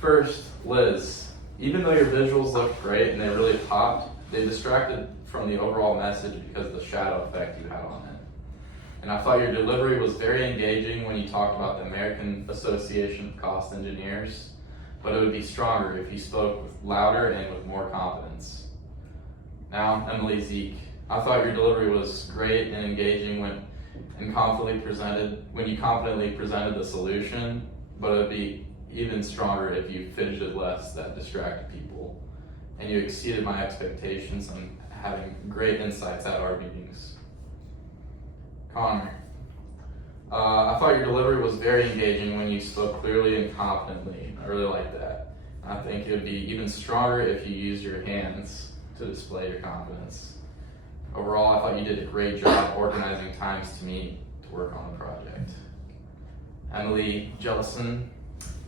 First, Liz. Even though your visuals looked great and they really popped, they distracted from the overall message because of the shadow effect you had on it. And I thought your delivery was very engaging when you talked about the American Association of Cost Engineers, but it would be stronger if you spoke with louder and with more confidence. Now, Emily Zeke. I thought your delivery was great and engaging when you confidently presented the solution, but it would be even stronger if you fidgeted less that distracted people. And you exceeded my expectations on having great insights at our meetings. Connor. I thought your delivery was very engaging when you spoke clearly and confidently. I really like that. I think it would be even stronger if you used your hands to display your confidence. Overall, I thought you did a great job organizing times to meet to work on the project. Emily Jellison.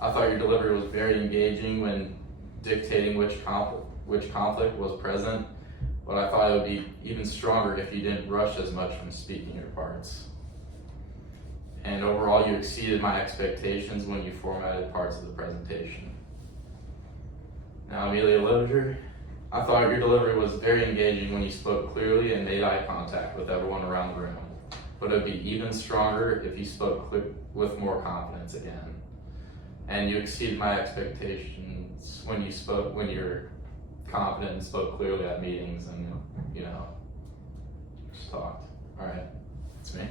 I thought your delivery was very engaging when dictating which conflict was present, but I thought it would be even stronger if you didn't rush as much when speaking your parts. And overall, you exceeded my expectations when you formatted parts of the presentation. Now, Amelia Lozier. I thought your delivery was very engaging when you spoke clearly and made eye contact with everyone around the room, but it would be even stronger if you spoke with more confidence again. And you exceeded my expectations when you're confident and spoke clearly at meetings and, just talked. All right, it's me.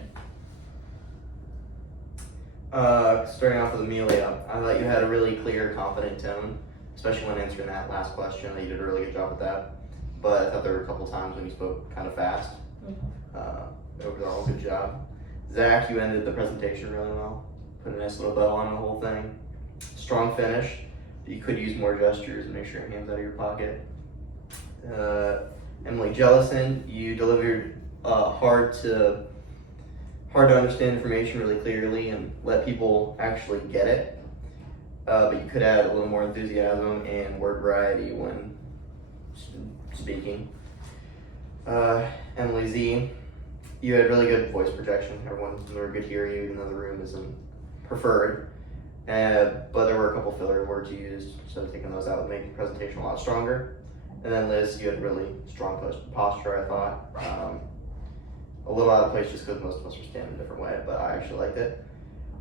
Starting off with Amelia, I thought you had a really clear, confident tone, especially when answering that last question. You did a really good job with that. But I thought there were a couple times when you spoke kind of fast. Overall, good job. Zach, you ended the presentation really well. Put a nice little bow on the whole thing. Strong finish. You could use more gestures and make sure your hands out of your pocket. Emily Jellison, you delivered hard to understand information really clearly and let people actually get it. But you could add a little more enthusiasm and word variety when speaking. Emily Z, you had really good voice projection. Everyone could hear you even though the room isn't preferred. But there were a couple filler words you used, so taking those out would make the presentation a lot stronger. And then Liz, you had really strong posture, I thought. A little out of place just because most of us were standing a different way, but I actually liked it.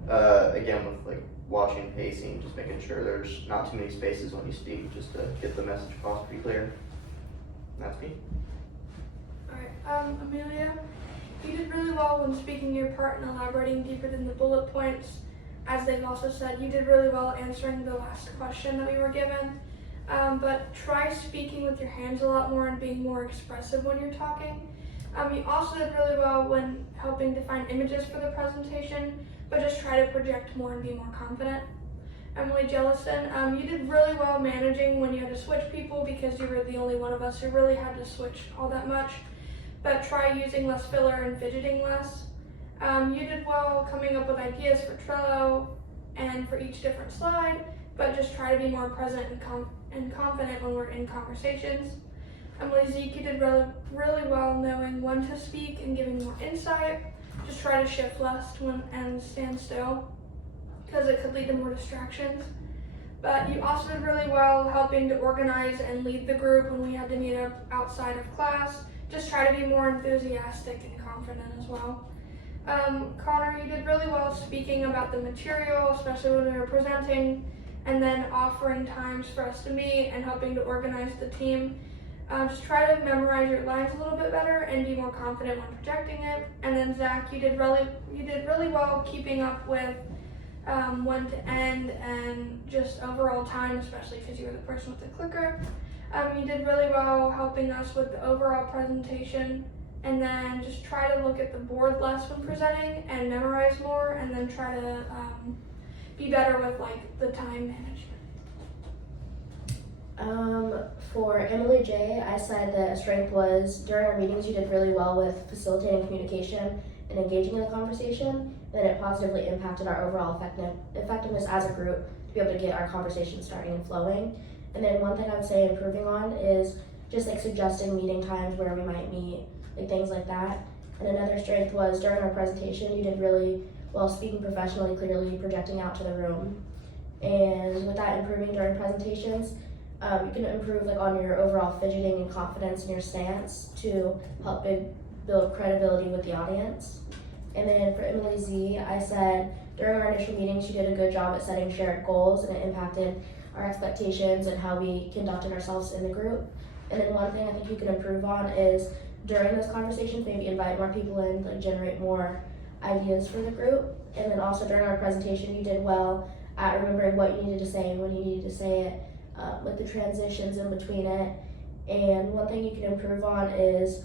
Again, with watching pacing, just making sure there's not too many spaces when you speak, just to get the message across pretty clear. And that's me. Alright, Amelia, you did really well when speaking your part and elaborating deeper than the bullet points. As they've also said, you did really well answering the last question that we were given. But try speaking with your hands a lot more and being more expressive when you're talking. You also did really well when helping define images for the presentation, but just try to project more and be more confident. Emily Jellison, you did really well managing when you had to switch people because you were the only one of us who really had to switch all that much, but try using less filler and fidgeting less. You did well coming up with ideas for Trello and for each different slide, but just try to be more present and confident when we're in conversations. Emily Zeke, you did really well knowing when to speak and giving more insight. Just try to shift less and stand still because it could lead to more distractions. But you also did really well helping to organize and lead the group when we had to meet up outside of class. Just try to be more enthusiastic and confident as well. Connor, you did really well speaking about the material, especially when we were presenting, and then offering times for us to meet and helping to organize the team. Just try to memorize your lines a little bit better and be more confident when projecting it. And then Zach, you did really well keeping up with when to end and just overall time, especially because you were the person with the clicker. You did really well helping us with the overall presentation. And then just try to look at the board less when presenting and memorize more, and then try to be better with the time management. For Emily J, I said that a strength was during our meetings you did really well with facilitating communication and engaging in the conversation, and it positively impacted our overall effectiveness as a group to be able to get our conversation starting and flowing. And then one thing I would say improving on is just suggesting meeting times where we might meet, things like that. And another strength was during our presentation you did really well speaking professionally, clearly projecting out to the room. And with that improving during presentations, you can improve like on your overall fidgeting and confidence in your stance to help build credibility with the audience. And then for Emily Z, I said during our initial meetings, you did a good job at setting shared goals, and it impacted our expectations and how we conducted ourselves in the group. And then one thing I think you can improve on is during those conversations, maybe invite more people in, like generate more ideas for the group. And then also during our presentation, you did well at remembering what you needed to say and when you needed to say it, with the transitions in between it. And one thing you can improve on is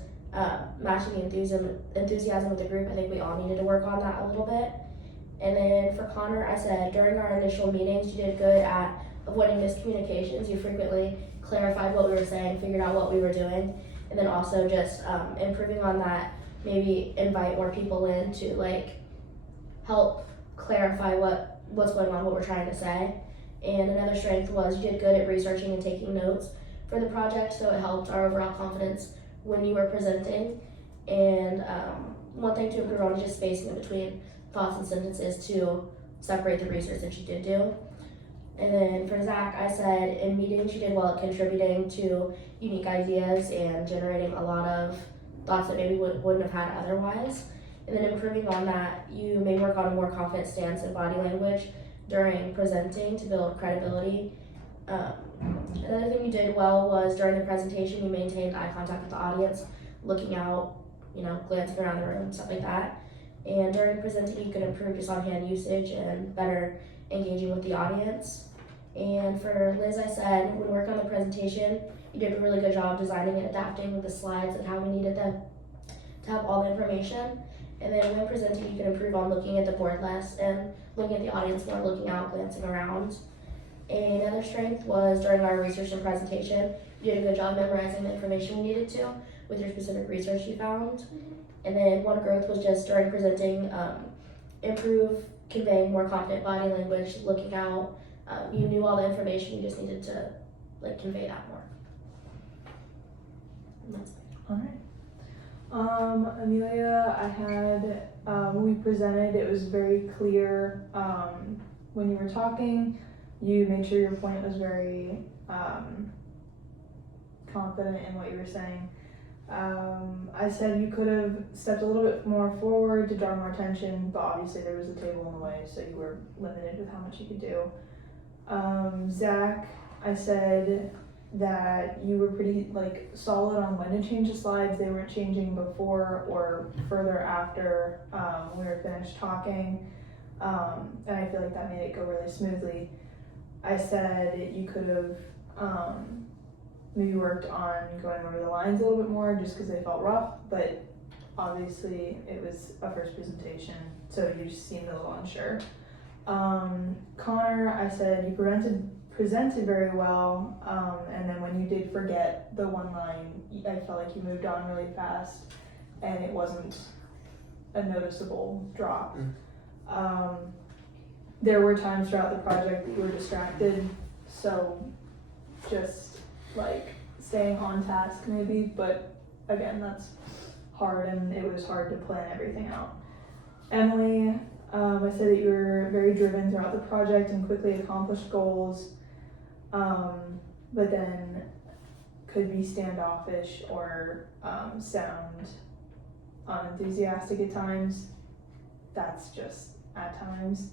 matching the enthusiasm with the group. I think we all needed to work on that a little bit. And then for Connor, I said during our initial meetings, you did good at avoiding miscommunications. You frequently clarified what we were saying, figured out what we were doing, and then also just improving on that. Maybe invite more people in to like help clarify what's going on, what we're trying to say. And another strength was you did good at researching and taking notes for the project, so it helped our overall confidence when you were presenting. And one thing to improve on is just spacing in between thoughts and sentences to separate the research that you did do. And then for Zach, I said in meetings you did well at contributing to unique ideas and generating a lot of thoughts that maybe wouldn't have had otherwise. And then improving on that, you may work on a more confident stance and body language during presenting to build credibility. Another thing you did well was during the presentation you maintained eye contact with the audience, looking out, glancing around the room, stuff like that. And during presenting you can improve just on hand usage and better engaging with the audience. And for Liz, I said when working on the presentation, you did a really good job designing and adapting the slides and how we needed them to have all the information. And then when presenting, you can improve on looking at the board less and looking at the audience more, looking out, glancing around. And another strength was during our research and presentation, you did a good job memorizing the information you needed to with your specific research you found. And then one growth was just during presenting, improve conveying more confident body language, looking out. You knew all the information, you just needed to convey that more. And that's All right. Amelia, I had, when we presented, it was very clear when you were talking, you made sure your point was very confident in what you were saying. I said you could have stepped a little bit more forward to draw more attention, but obviously there was a table in the way, so you were limited with how much you could do. Zach, I said that you were pretty solid on when to change the slides. They weren't changing before or further after when we were finished talking, and I feel like that made it go really smoothly. I said you could have maybe worked on going over the lines a little bit more just because they felt rough, but obviously it was a first presentation, so you just seemed a little unsure. Connor, I said you presented very well, and then when you did forget the one line, I felt like you moved on really fast and it wasn't a noticeable drop. There were times throughout the project that you were distracted, so just staying on task maybe, but again, that's hard and it was hard to plan everything out. Emily, I said that you were very driven throughout the project and quickly accomplished goals, but then could be standoffish or sound unenthusiastic at times. That's just at times.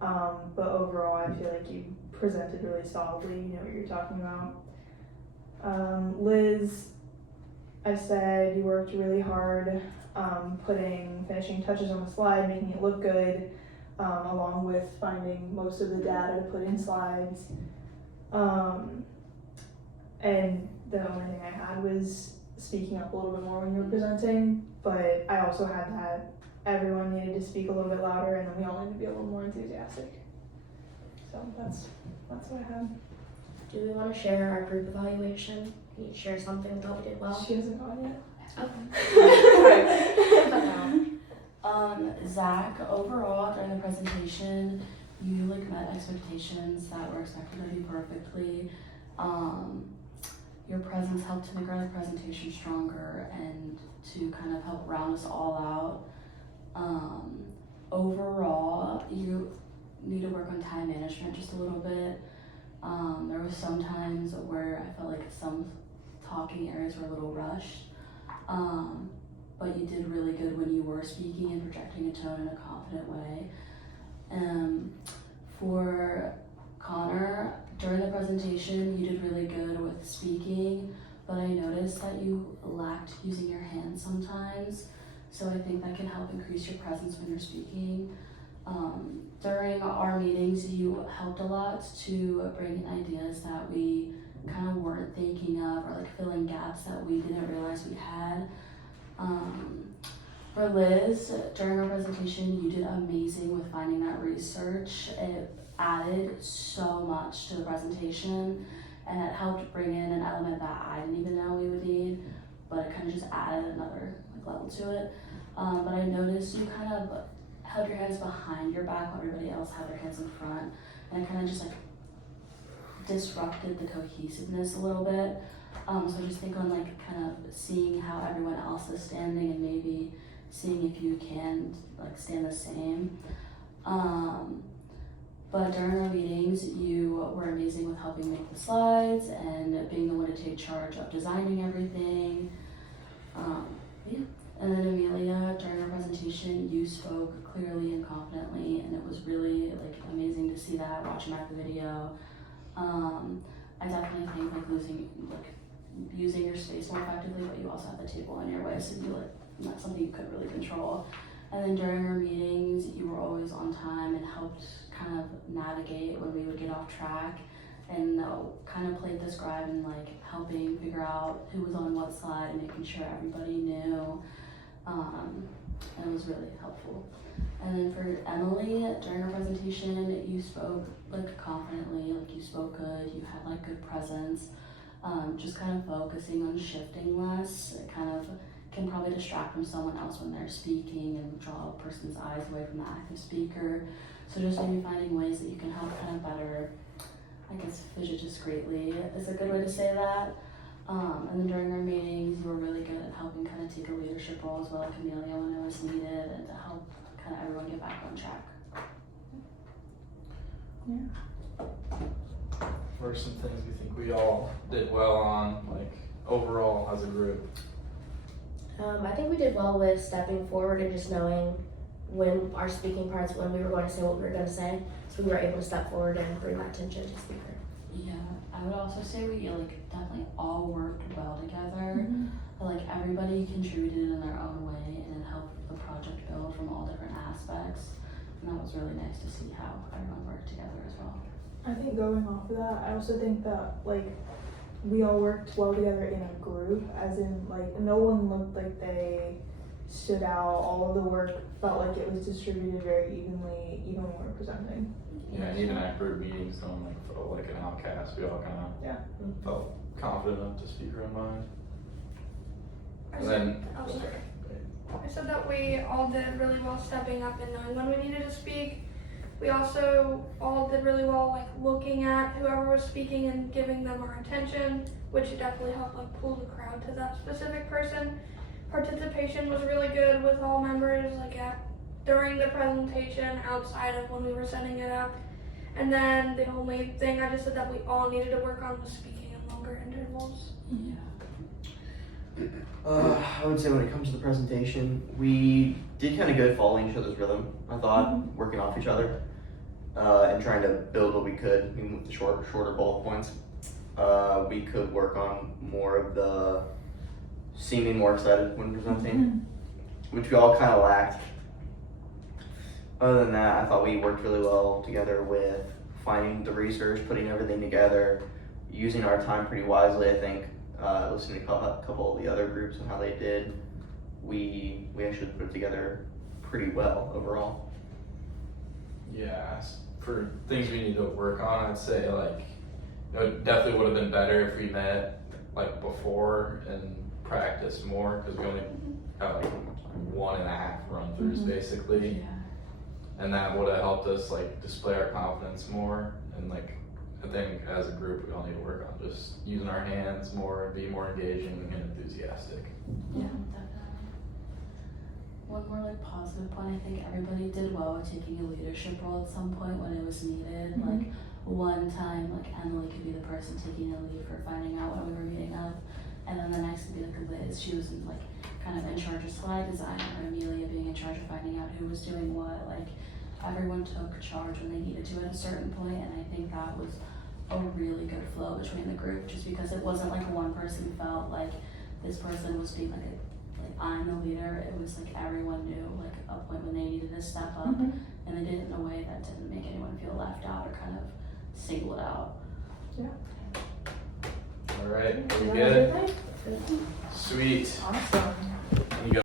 But overall, I feel like you presented really solidly, you know what you're talking about. Liz, I said you worked really hard putting finishing touches on the slide, making it look good, along with finding most of the data to put in slides. And the only thing I had was speaking up a little bit more when you were presenting, but I also had that everyone needed to speak a little bit louder and then we all needed to be a little more enthusiastic. So that's what I had. Do we want to share our group evaluation? Can you share something with what we did well? She hasn't gone yet. Zach, overall during the presentation, you met expectations that were expected of you perfectly. Your presence helped to make our presentation stronger and to kind of help round us all out. Overall, need to work on time management just a little bit. There was some times where I felt like some talking areas were a little rushed. But you did really good when you were speaking and projecting a tone in a confident way. For Connor, during the presentation, you did really good with speaking, but I noticed that you lacked using your hands sometimes. So I think that can help increase your presence when you're speaking. During our meetings, you helped a lot to bring in ideas that we kind of weren't thinking of, or like filling gaps that we didn't realize we had. For Liz, during our presentation, you did amazing with finding that research. It added so much to the presentation, and it helped bring in an element that I didn't even know we would need, but it kind of just added another level to it. But I noticed you kind of held your hands behind your back while everybody else had their hands in front, and it kind of just like disrupted the cohesiveness a little bit. So just think on like kind of seeing how everyone else is standing and maybe seeing if you can like stand the same. But during our meetings, you were amazing with helping make the slides and being the one to take charge of designing everything. Yeah. And then Amelia, during our presentation, you spoke clearly and confidently, and it was really like amazing to see that watching back the video. I definitely think using your space more effectively, but you also have the table in your way, so you that's something you couldn't really control. And then during our meetings, you were always on time and helped kind of navigate when we would get off track, and kind of played the scribe and like helping figure out who was on what slide and making sure everybody knew. And it was really helpful. And then for Emily, during our presentation, you spoke like confidently, like you spoke good, you had like good presence. Just kind of focusing on shifting less, it kind of can probably distract from someone else when they're speaking and draw a person's eyes away from the active speaker. So just maybe finding ways that you can help kind of better, I guess, fidget discreetly is a good way to say that. And then during our meetings, you were really good at helping kind of take a leadership role as well, like Amelia, when it was needed, and to help kind of everyone get back on track. Yeah. What are some things you think we all did well on, like overall as a group? I think we did well with stepping forward and just knowing when our speaking parts, when we were going to say what we were going to say, so we were able to step forward and bring that attention to the speaker. Yeah, I would also say we like definitely all worked well together. Like everybody contributed in their own way, and it helped the project build from all different aspects. And that was really nice to see how everyone worked together as well. I think going off of that, I also think that like we all worked well together in a group, as in like no one looked like they stood out. All of the work felt like it was distributed very evenly, even when we were presenting. Yeah, and even at group meetings, no one like felt like an outcast. We all kind of felt confident enough to speak our own mind. And then, I said that we all did really well stepping up and knowing when we needed to speak. We also all did really well like looking at whoever was speaking and giving them our attention, which definitely helped like pull the crowd to that specific person. Participation was really good with all members, like during the presentation, outside of when we were setting it up. And then the only thing I just said that we all needed to work on was speaking in longer intervals. Yeah. I would say when it comes to the presentation, we did kind of good following each other's rhythm, I thought, working off each other, and trying to build what we could, even with the shorter bullet points. We could work on more of the seeming more excited when presenting, which we all kind of lacked. Other than that, I thought we worked really well together with finding the research, putting everything together, using our time pretty wisely, I think. Listening to a couple of the other groups and how they did, we actually put it together pretty well overall. yeah, for things we need to work on, I'd say like, it definitely would have been better if we met like before and practiced more, because we only had like 1.5 run-throughs basically. Yeah. And that would have helped us like display our confidence more, and like I think as a group we all need to work on just using our hands more and be more engaging and enthusiastic. Yeah, definitely. one more like positive point, I think everybody did well with taking a leadership role at some point when it was needed. Mhm. Like one time, like Emily could be the person taking the lead for finding out when we were meeting up, and then the next would be like Liz. She was like kind of in charge of slide design, or Amelia being in charge of finding out who was doing what. Like everyone took charge when they needed to at a certain point, and I think that was a really good flow between the group, just because it wasn't like one person felt like this person was being like I'm the leader. It was like everyone knew like a point when they needed to step up, Mhm. and they did it in a way that didn't make anyone feel left out or kind of singled out. All right, Is we that good? everything? Sweet. Awesome.